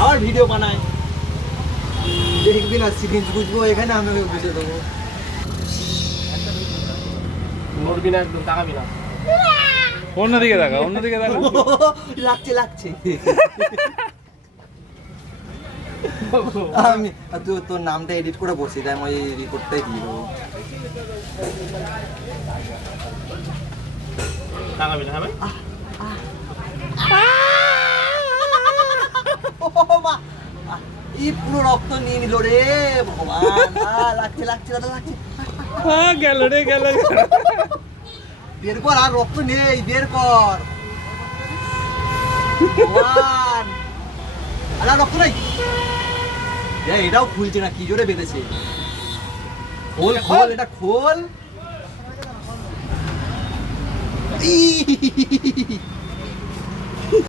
আবার ভিডিও বানায় দেখবি না সিরিঞ্জ বুঝবো এখানে আমি বুঝে দেবো নড়বি না একদম তাকাবি না অন্যদিকে দেখা অন্যদিকে দেখা লাগছে লাগছে আমি তুই তোর নামটা এডিট করে বসি তাই আমি ওই রিপোর্টটাই দিয়ে দেবো তাকাবি না হবে এই পুরো রক্ত নিয়ে নিল রে ভগবান লাগছে লাগছে দাদা লাগছে গেল রে গেল বের কর আর রক্ত নেই বের কর ভগবান আর রক্ত নেই এটাও খুলছে না কি জোরে বেঁধেছে খোল খোল এটা খোল